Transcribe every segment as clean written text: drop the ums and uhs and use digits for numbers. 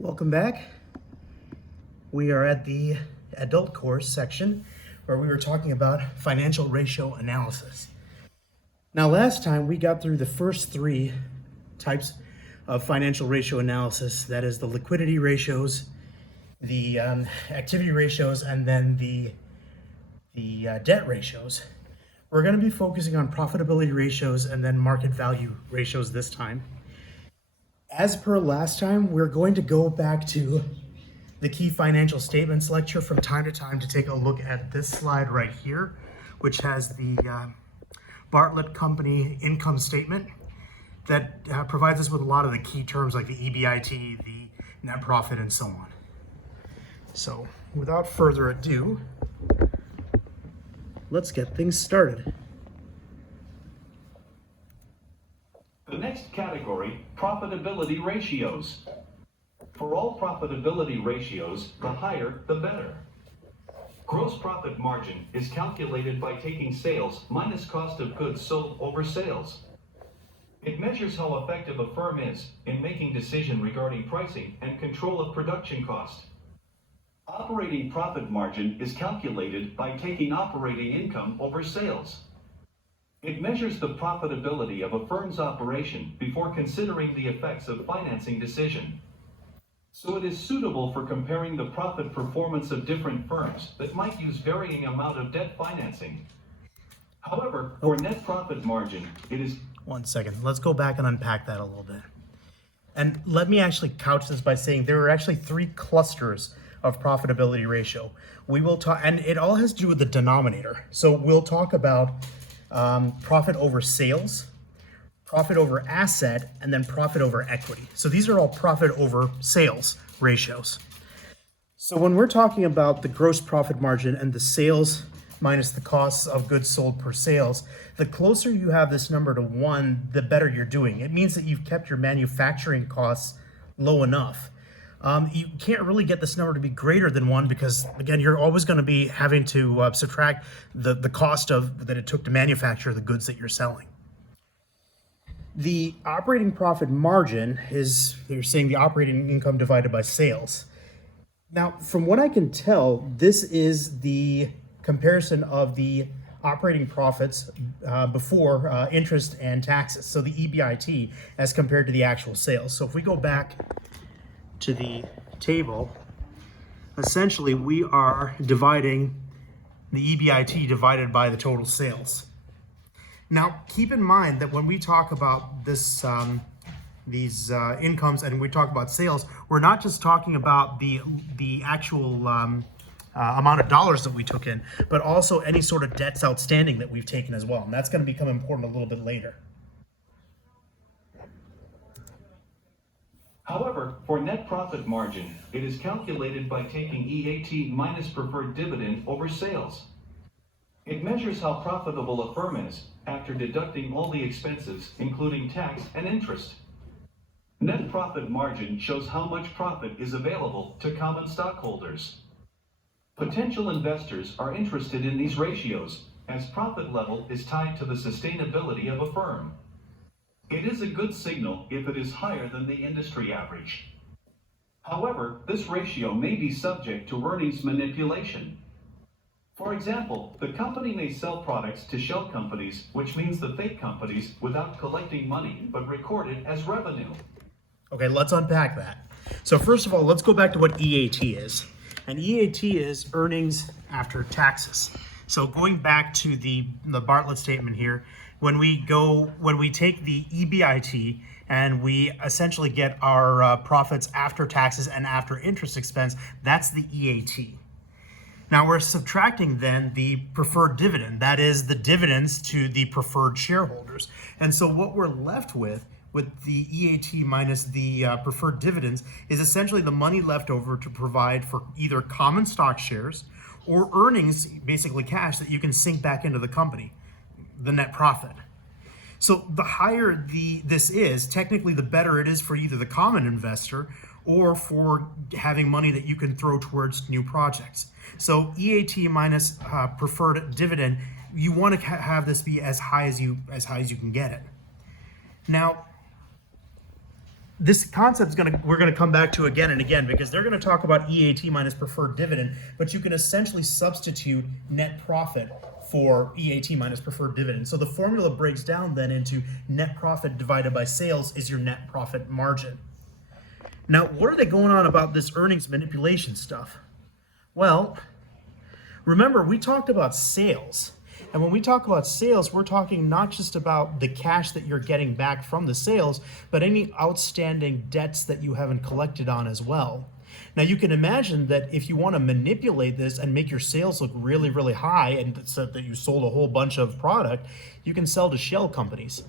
Welcome back. We are at the adult course section where we were talking about financial ratio analysis. Now, last time we got through the first three types of financial ratio analysis, that is the liquidity ratios, the activity ratios, and then the debt ratios. We're going to be focusing on profitability ratios and then market value ratios this time. As per last time, we're going to go back to the key financial statements lecture from time to time to take a look at this slide right here, which has the Bartlett Company income statement that provides us with a lot of the key terms like the EBIT, the net profit, and so on. So without further ado, let's get things started. The next category, profitability ratios. For all profitability ratios, the higher, the better. Gross profit margin is calculated by taking sales minus cost of goods sold over sales. It measures how effective a firm is in making decisions regarding pricing and control of production cost. Operating profit margin is calculated by taking operating income over sales. It measures the profitability of a firm's operation before considering the effects of financing decision. So it is suitable for comparing the profit performance of different firms that might use varying amount of debt financing. However, for net profit margin, it is... One second, let's go back and unpack that a little bit. And let me actually couch this by saying there are actually three clusters of profitability ratio. We will talk, and it all has to do with the denominator. So we'll talk about profit over sales, profit over asset, and then profit over equity. So these are all profit over sales ratios. So when we're talking about the gross profit margin and the sales minus the costs of goods sold per sales, the closer you have this number to 1, the better you're doing. It means that you've kept your manufacturing costs low enough. You can't really get this number to be greater than 1 because, again, you're always going to be having to subtract the cost of that it took to manufacture the goods that you're selling. The operating profit margin is, they're saying, the operating income divided by sales. Now, from what I can tell, this is the comparison of the operating profits before interest and taxes, so the EBIT as compared to the actual sales. So if we go back to the table, essentially we are dividing the EBIT divided by the total sales. Now, keep in mind that when we talk about this, these incomes and we talk about sales, we're not just talking about the actual amount of dollars that we took in, but also any sort of debts outstanding that we've taken as well. And that's going to become important a little bit later. However, for net profit margin, it is calculated by taking EAT minus preferred dividend over sales. It measures how profitable a firm is after deducting all the expenses, including tax and interest. Net profit margin shows how much profit is available to common stockholders. Potential investors are interested in these ratios as profit level is tied to the sustainability of a firm. It is a good signal if it is higher than the industry average. However, this ratio may be subject to earnings manipulation. For example, the company may sell products to shell companies, which means the fake companies, without collecting money, but record it as revenue. Okay, let's unpack that. So first of all, let's go back to what EAT is. And EAT is earnings after taxes. So going back to the Bartlett statement here, when we take the EBIT and we essentially get our profits after taxes and after interest expense, that's the EAT. Now we're subtracting then the preferred dividend, that is the dividends to the preferred shareholders. And so what we're left with the EAT minus the preferred dividends is essentially the money left over to provide for either common stock shares or earnings, basically cash, that you can sink back into the company, the net profit. So the higher this is, technically the better it is for either the common investor or for having money that you can throw towards new projects. So EAT minus preferred dividend, you want to have this be as high as you can get it. Now, this concept's we're gonna come back to again and again, because they're gonna talk about EAT minus preferred dividend, but you can essentially substitute net profit for EAT minus preferred dividend. So the formula breaks down then into net profit divided by sales is your net profit margin. Now, what are they going on about this earnings manipulation stuff? Well, remember, we talked about sales. And when we talk about sales, we're talking not just about the cash that you're getting back from the sales, but any outstanding debts that you haven't collected on as well. Now, you can imagine that if you want to manipulate this and make your sales look really, really high, and so that you sold a whole bunch of product, you can sell to shell companies,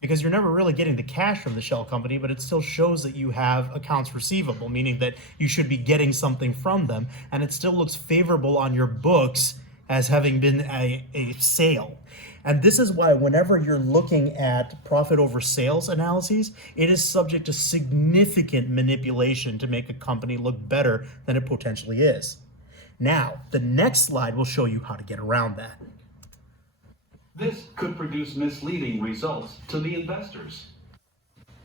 because you're never really getting the cash from the shell company, but it still shows that you have accounts receivable, meaning that you should be getting something from them, and it still looks favorable on your books as having been a sale. And this is why whenever you're looking at profit over sales analyses, it is subject to significant manipulation to make a company look better than it potentially is. Now, the next slide will show you how to get around that. This could produce misleading results to the investors.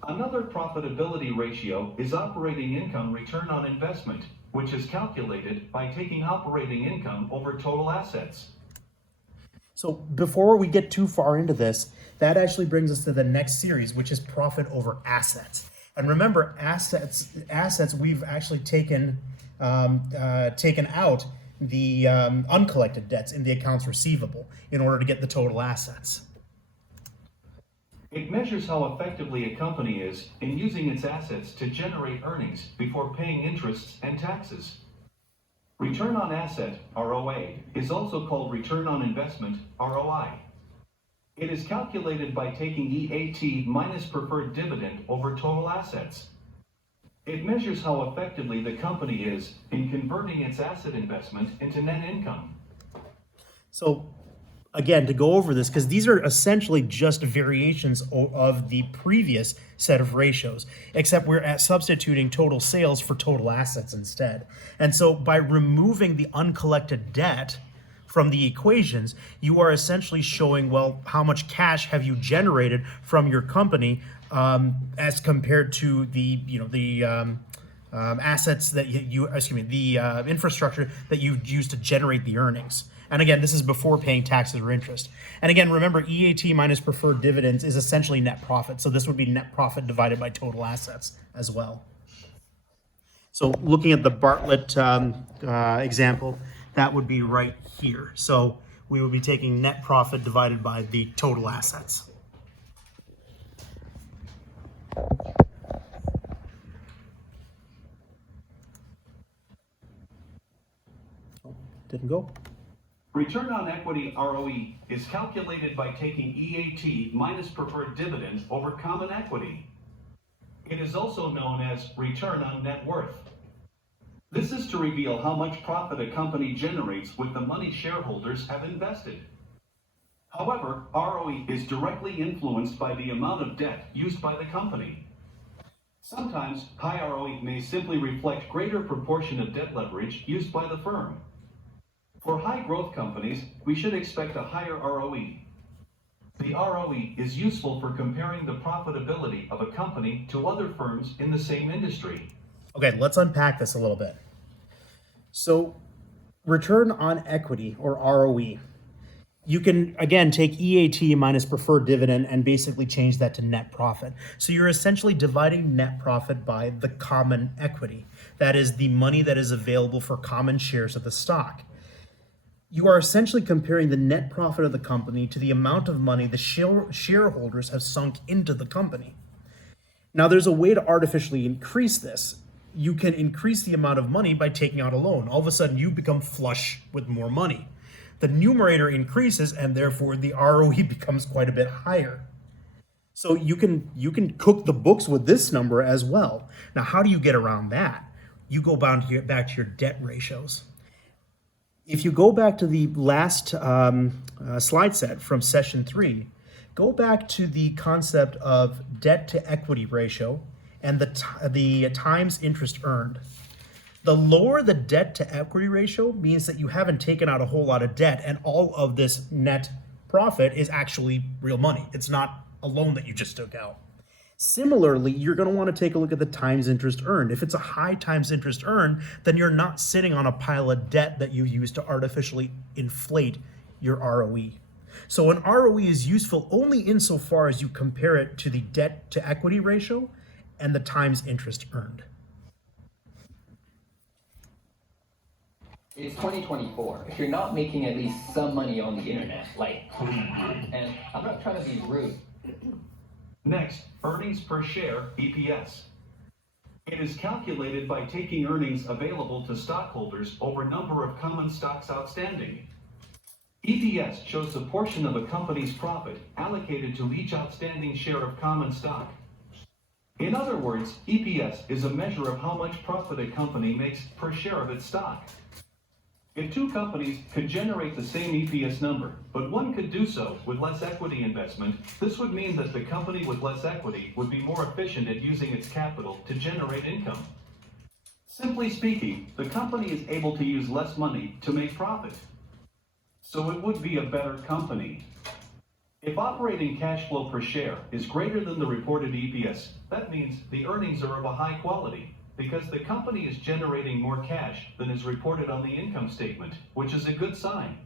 Another profitability ratio is operating income return on investment, which is calculated by taking operating income over total assets. So before we get too far into this, that actually brings us to the next series, which is profit over assets. And remember, assets we've actually taken out the uncollected debts in the accounts receivable in order to get the total assets. It measures how effectively a company is in using its assets to generate earnings before paying interests and taxes. Return on asset, ROA, is also called return on investment, ROI. It is calculated by taking EAT minus preferred dividend over total assets. It measures how effectively the company is in converting its asset investment into net income. So again, to go over this, because these are essentially just variations of the previous set of ratios, except we're substituting total sales for total assets instead. And so by removing the uncollected debt from the equations, you are essentially showing, well, how much cash have you generated from your company as compared to the, assets that the infrastructure that you use to generate the earnings. And again, this is before paying taxes or interest. And again, remember, EAT minus preferred dividends is essentially net profit. So this would be net profit divided by total assets as well. So looking at the Bartlett example, that would be right here. So we would be taking net profit divided by the total assets. Oh, didn't go. Return on equity, ROE, is calculated by taking EAT minus preferred dividends over common equity. It is also known as return on net worth. This is to reveal how much profit a company generates with the money shareholders have invested. However, ROE is directly influenced by the amount of debt used by the company. Sometimes, high ROE may simply reflect greater proportion of debt leverage used by the firm. For high growth companies, we should expect a higher ROE. The ROE is useful for comparing the profitability of a company to other firms in the same industry. Okay, let's unpack this a little bit. So, return on equity, or ROE. You can, again, take EAT minus preferred dividend and basically change that to net profit. So you're essentially dividing net profit by the common equity. That is the money that is available for common shares of the stock. You are essentially comparing the net profit of the company to the amount of money the shareholders have sunk into the company. Now, there's a way to artificially increase this. You can increase the amount of money by taking out a loan. All of a sudden, you become flush with more money. The numerator increases, and therefore the ROE becomes quite a bit higher. So you can cook the books with this number as well. Now, how do you get around that? You go back to your debt ratios. If you go back to the last slide set from session 3, go back to the concept of debt to equity ratio and the times interest earned. The lower the debt to equity ratio means that you haven't taken out a whole lot of debt, and all of this net profit is actually real money. It's not a loan that you just took out. Similarly, you're going to want to take a look at the times interest earned. If it's a high times interest earned, then you're not sitting on a pile of debt that you use to artificially inflate your ROE. So an ROE is useful only insofar as you compare it to the debt to equity ratio and the times interest earned. It's 2024. If you're not making at least some money on the internet, like, and I'm not trying to be rude. Next, earnings per share, EPS. It is calculated by taking earnings available to stockholders over number of common stocks outstanding. EPS shows the portion of a company's profit allocated to each outstanding share of common stock. In other words, EPS is a measure of how much profit a company makes per share of its stock. If two companies could generate the same EPS number, but one could do so with less equity investment, this would mean that the company with less equity would be more efficient at using its capital to generate income. Simply speaking, the company is able to use less money to make profit. So it would be a better company. If operating cash flow per share is greater than the reported EPS, that means the earnings are of a high quality, because the company is generating more cash than is reported on the income statement, which is a good sign.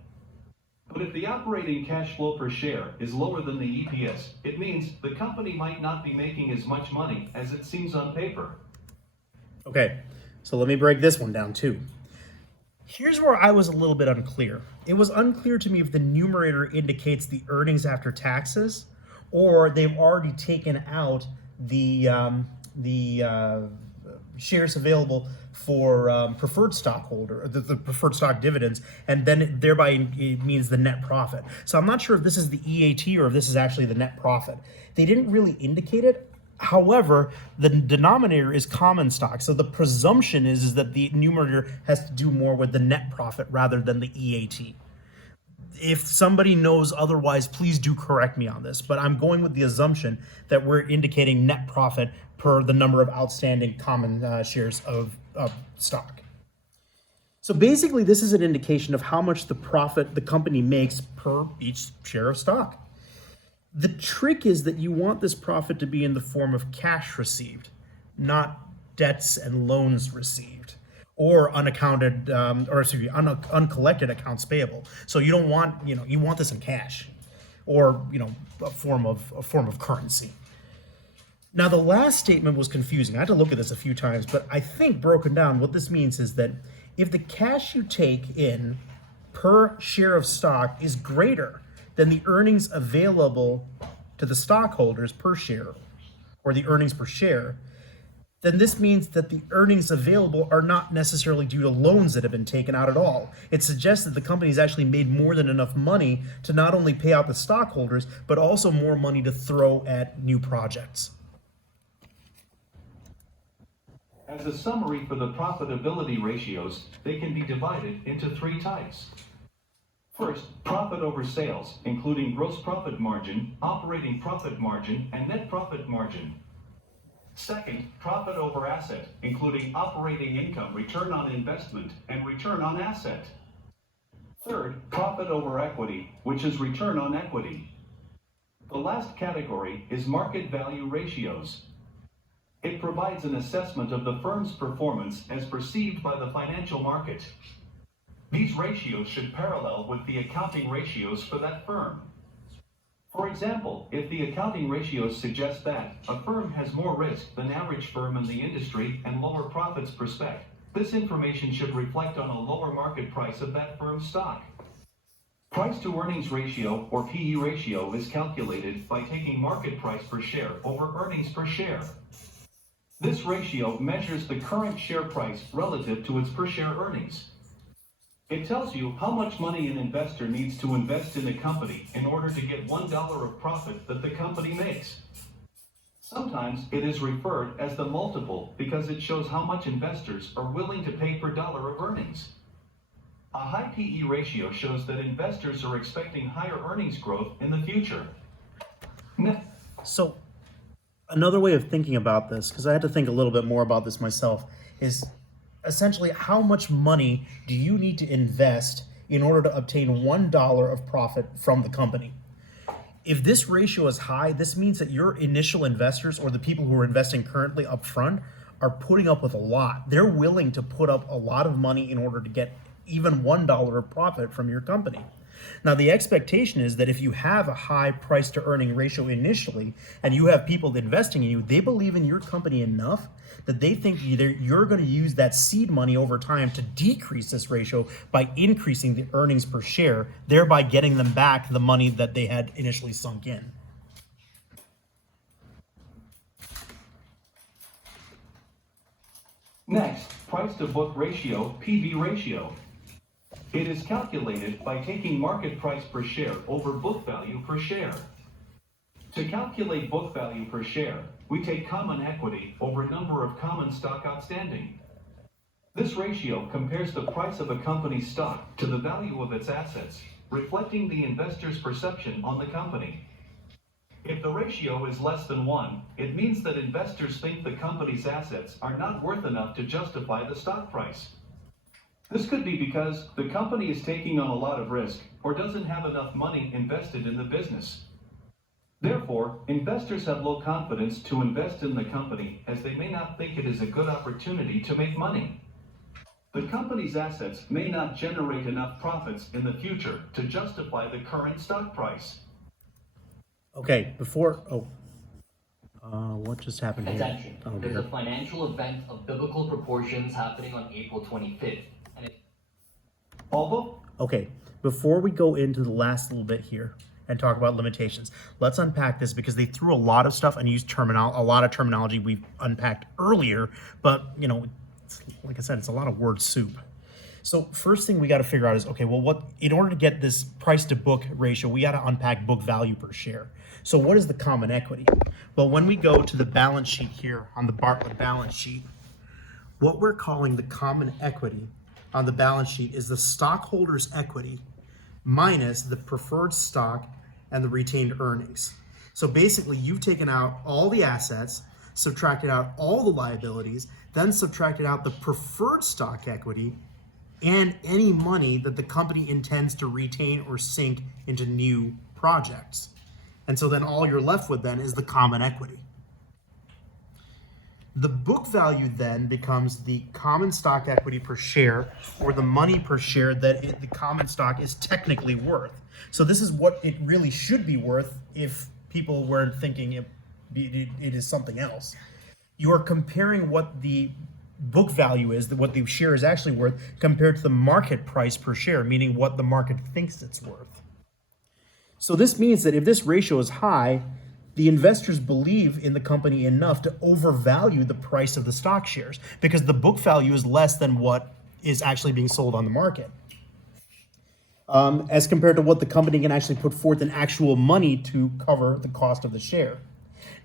But if the operating cash flow per share is lower than the EPS, it means the company might not be making as much money as it seems on paper. Okay, so let me break this one down too. Here's where I was a little bit unclear. It was unclear to me if the numerator indicates the earnings after taxes, or they've already taken out the shares available for preferred stockholder, the preferred stock dividends, and then thereby it means the net profit. So I'm not sure if this is the EAT or if this is actually the net profit. They didn't really indicate it. However, the denominator is common stock, so the presumption is that the numerator has to do more with the net profit rather than the EAT. If somebody knows otherwise, please do correct me on this, but I'm going with the assumption that we're indicating net profit per the number of outstanding common shares of stock. So basically, this is an indication of how much the profit the company makes per each share of stock. The trick is that you want this profit to be in the form of cash received, not debts and loans received, or unaccounted, uncollected accounts payable. So you don't want, you want this in cash, or a form of currency. Now the last statement was confusing. I had to look at this a few times, but I think broken down, what this means is that if the cash you take in per share of stock is greater than the earnings available to the stockholders per share, or the earnings per share, then this means that the earnings available are not necessarily due to loans that have been taken out at all. It suggests that the company's actually made more than enough money to not only pay out the stockholders, but also more money to throw at new projects. As a summary for the profitability ratios, they can be divided into three types. First, profit over sales, including gross profit margin, operating profit margin, and net profit margin. Second, profit over asset, including operating income, return on investment, and return on asset. Third, profit over equity, which is return on equity. The last category is market value ratios. It provides an assessment of the firm's performance as perceived by the financial market. These ratios should parallel with the accounting ratios for that firm. For example, if the accounting ratios suggest that a firm has more risk than average firm in the industry and lower profits per spec, this information should reflect on a lower market price of that firm's stock. Price to earnings ratio, or PE ratio, is calculated by taking market price per share over earnings per share. This ratio measures the current share price relative to its per share earnings. It tells you how much money an investor needs to invest in a company in order to get $1 of profit that the company makes. Sometimes it is referred as the multiple because it shows how much investors are willing to pay per dollar of earnings. A high PE ratio shows that investors are expecting higher earnings growth in the future. So another way of thinking about this, because I had to think a little bit more about this myself, is essentially how much money do you need to invest in order to obtain $1 of profit from the company? If this ratio is high, this means that your initial investors or the people who are investing currently up front are putting up with a lot. They're willing to put up a lot of money in order to get even $1 of profit from your company. Now, the expectation is that if you have a high price to earning ratio initially, and you have people investing in you, they believe in your company enough that they think you're going to use that seed money over time to decrease this ratio by increasing the earnings per share, thereby getting them back the money that they had initially sunk in. Next, price to book ratio, PB ratio. It is calculated by taking market price per share over book value per share. To calculate book value per share, we take common equity over number of common stock outstanding. This ratio compares the price of a company's stock to the value of its assets, reflecting the investor's perception on the company. If the ratio is less than 1, it means that investors think the company's assets are not worth enough to justify the stock price. This could be because the company is taking on a lot of risk or doesn't have enough money invested in the business. Therefore, investors have low confidence to invest in the company as they may not think it is a good opportunity to make money. The company's assets may not generate enough profits in the future to justify the current stock price. Okay, what just happened here? Attention. Oh, There's dear. a financial event of biblical proportions happening on April 25th. And Although Okay, before we go into the last little bit here and talk about limitations, let's unpack this because they threw a lot of stuff and used a lot of terminology we've unpacked earlier, but like I said, it's a lot of word soup. So first thing we got to figure out is, okay, well, in order to get this price to book ratio, we got to unpack book value per share. So what is the common equity? Well, when we go to the balance sheet here on the Bartlett balance sheet, what we're calling the common equity on the balance sheet is the stockholders' equity minus the preferred stock and the retained earnings. So basically, you've taken out all the assets, subtracted out all the liabilities, then subtracted out the preferred stock equity and any money that the company intends to retain or sink into new projects. And so then all you're left with then is the common equity. The book value then becomes the common stock equity per share, or the money per share that the common stock is technically worth. So this is what it really should be worth if people weren't thinking it is something else. You are comparing what the book value is, what the share is actually worth, compared to the market price per share, meaning what the market thinks it's worth. So this means that if this ratio is high, the investors believe in the company enough to overvalue the price of the stock shares because the book value is less than what is actually being sold on the market. As compared to what the company can actually put forth in actual money to cover the cost of the share.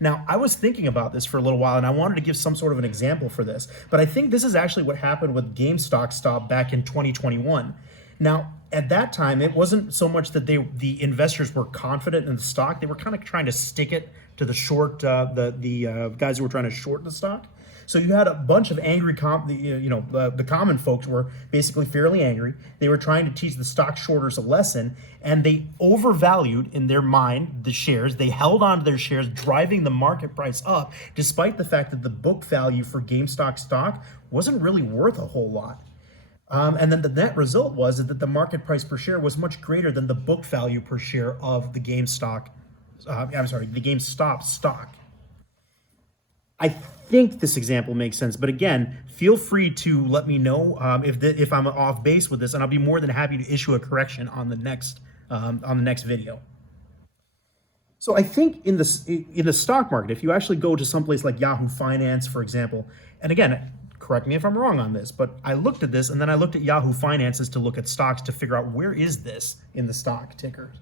Now, I was thinking about this for a little while, and I wanted to give some sort of an example for this, but I think this is actually what happened with GameStop stock back in 2021. Now, at that time, it wasn't so much that the investors were confident in the stock; they were kind of trying to stick it to the short, the guys who were trying to short the stock. So you had a bunch of angry, the common folks were basically fairly angry. They were trying to teach the stock shorters a lesson, and they overvalued in their mind the shares. They held on to their shares, driving the market price up, despite the fact that the book value for GameStop stock wasn't really worth a whole lot. And then the net result was that the market price per share was much greater than the book value per share of the GameStop stock. I think this example makes sense, but again, feel free to let me know if I'm off base with this, and I'll be more than happy to issue a correction on the next video. So I think in the stock market, if you actually go to someplace like Yahoo Finance, for example, and again, correct me if I'm wrong on this, but I looked at this and then I looked at Yahoo Finances to look at stocks to figure out where is this in the stock tickers.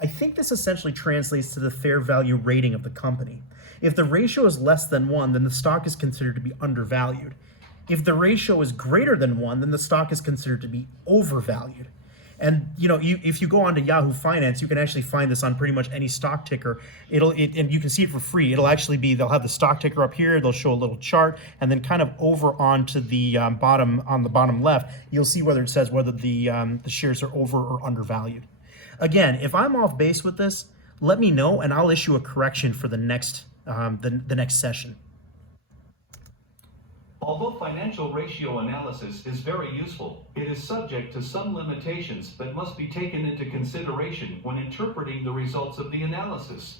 I think this essentially translates to the fair value rating of the company. If the ratio is less than 1, then the stock is considered to be undervalued. If the ratio is greater than 1, then the stock is considered to be overvalued. And if you go onto Yahoo Finance, you can actually find this on pretty much any stock ticker. And you can see it for free. It'll actually be, they'll have the stock ticker up here. They'll show a little chart, and then kind of over onto the bottom left, you'll see whether it says whether the shares are over or undervalued. Again, if I'm off base with this, let me know and I'll issue a correction for the next session. Although financial ratio analysis is very useful, it is subject to some limitations that must be taken into consideration when interpreting the results of the analysis.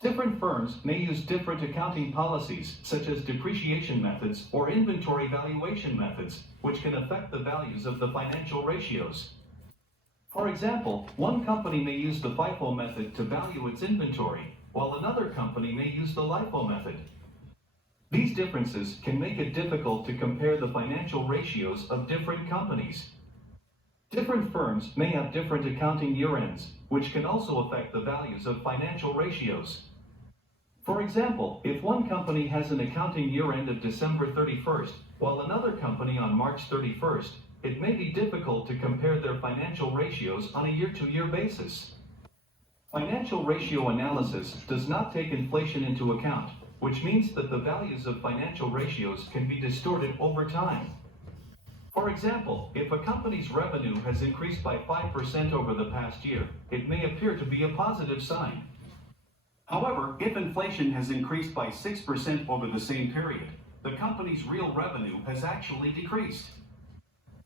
Different firms may use different accounting policies, such as depreciation methods or inventory valuation methods, which can affect the values of the financial ratios. For example, one company may use the FIFO method to value its inventory, while another company may use the LIFO method. These differences can make it difficult to compare the financial ratios of different companies. Different firms may have different accounting year-ends, which can also affect the values of financial ratios. For example, if one company has an accounting year-end of December 31st, while another company on March 31st, it may be difficult to compare their financial ratios on a year-to-year basis. Financial ratio analysis does not take inflation into account, which means that the values of financial ratios can be distorted over time. For example, if a company's revenue has increased by 5% over the past year, it may appear to be a positive sign. However, if inflation has increased by 6% over the same period, the company's real revenue has actually decreased.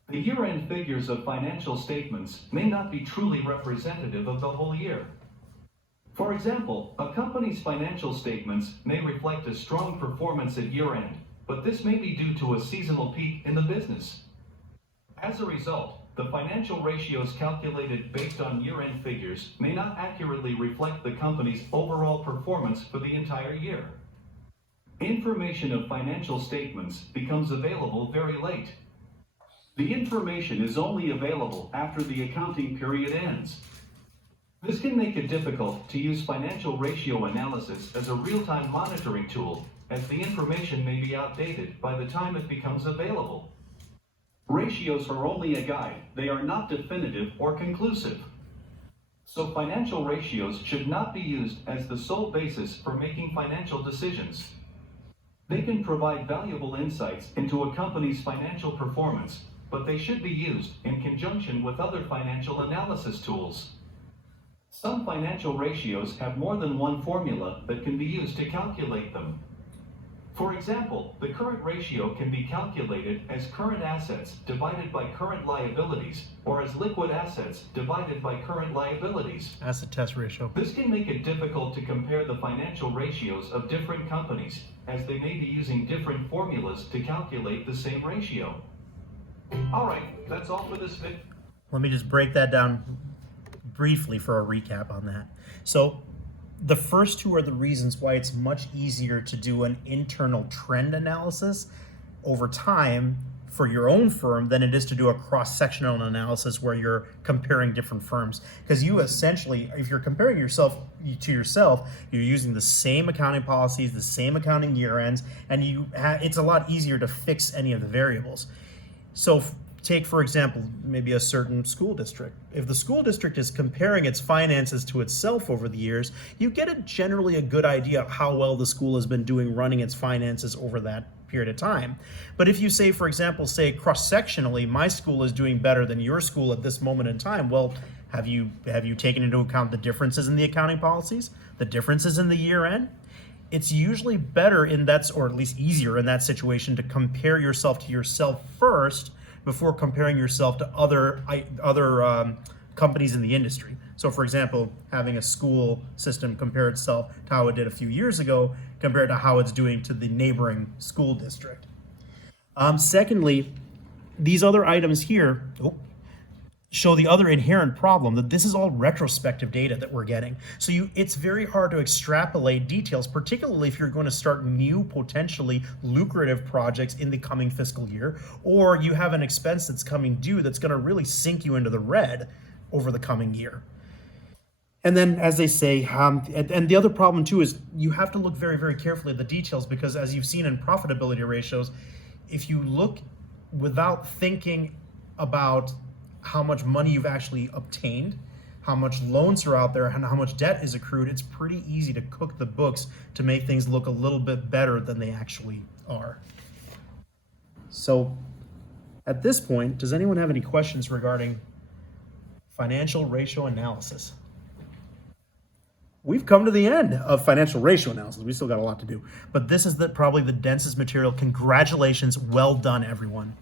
The year-end figures of financial statements may not be truly representative of the whole year. For example, a company's financial statements may reflect a strong performance at year-end, but this may be due to a seasonal peak in the business. As a result, the financial ratios calculated based on year-end figures may not accurately reflect the company's overall performance for the entire year. Information of financial statements becomes available very late. The information is only available after the accounting period ends. This can make it difficult to use financial ratio analysis as a real-time monitoring tool, as the information may be outdated by the time it becomes available. Ratios are only a guide, they are not definitive or conclusive. So financial ratios should not be used as the sole basis for making financial decisions. They can provide valuable insights into a company's financial performance, but they should be used in conjunction with other financial analysis tools. Some financial ratios have more than one formula that can be used to calculate them. For example, the current ratio can be calculated as current assets divided by current liabilities, or as liquid assets divided by current liabilities. Asset test ratio. This can make it difficult to compare the financial ratios of different companies, as they may be using different formulas to calculate the same ratio. Alright, that's all for this video. Let me just break that down briefly for a recap on that. So the first two are the reasons why it's much easier to do an internal trend analysis over time for your own firm than it is to do a cross-sectional analysis where you're comparing different firms. Because you essentially, if you're comparing yourself to yourself, you're using the same accounting policies, the same accounting year ends, and it's a lot easier to fix any of the variables. So take, for example, maybe a certain school district. If the school district is comparing its finances to itself over the years, you get generally a good idea of how well the school has been doing running its finances over that period of time. But if you say, for example, say cross-sectionally, my school is doing better than your school at this moment in time, well, have you taken into account the differences in the accounting policies, the differences in the year end? It's usually better in that, or at least easier in that situation, to compare yourself to yourself first before comparing yourself to other companies in the industry. So for example, having a school system compare itself to how it did a few years ago compared to how it's doing to the neighboring school district. Secondly, these other items here show the other inherent problem, that this is all retrospective data that we're getting. So it's very hard to extrapolate details, particularly if you're going to start new, potentially lucrative projects in the coming fiscal year, or you have an expense that's coming due that's going to really sink you into the red over the coming year. And then, as they say, and the other problem too is you have to look very, very carefully at the details, because as you've seen in profitability ratios, if you look without thinking about how much money you've actually obtained, how much loans are out there, and how much debt is accrued, it's pretty easy to cook the books to make things look a little bit better than they actually are. So at this point, does anyone have any questions regarding financial ratio analysis? we've come to the end of financial ratio analysis. We still got a lot to do, but this is probably the densest material. Congratulations. Well done, everyone.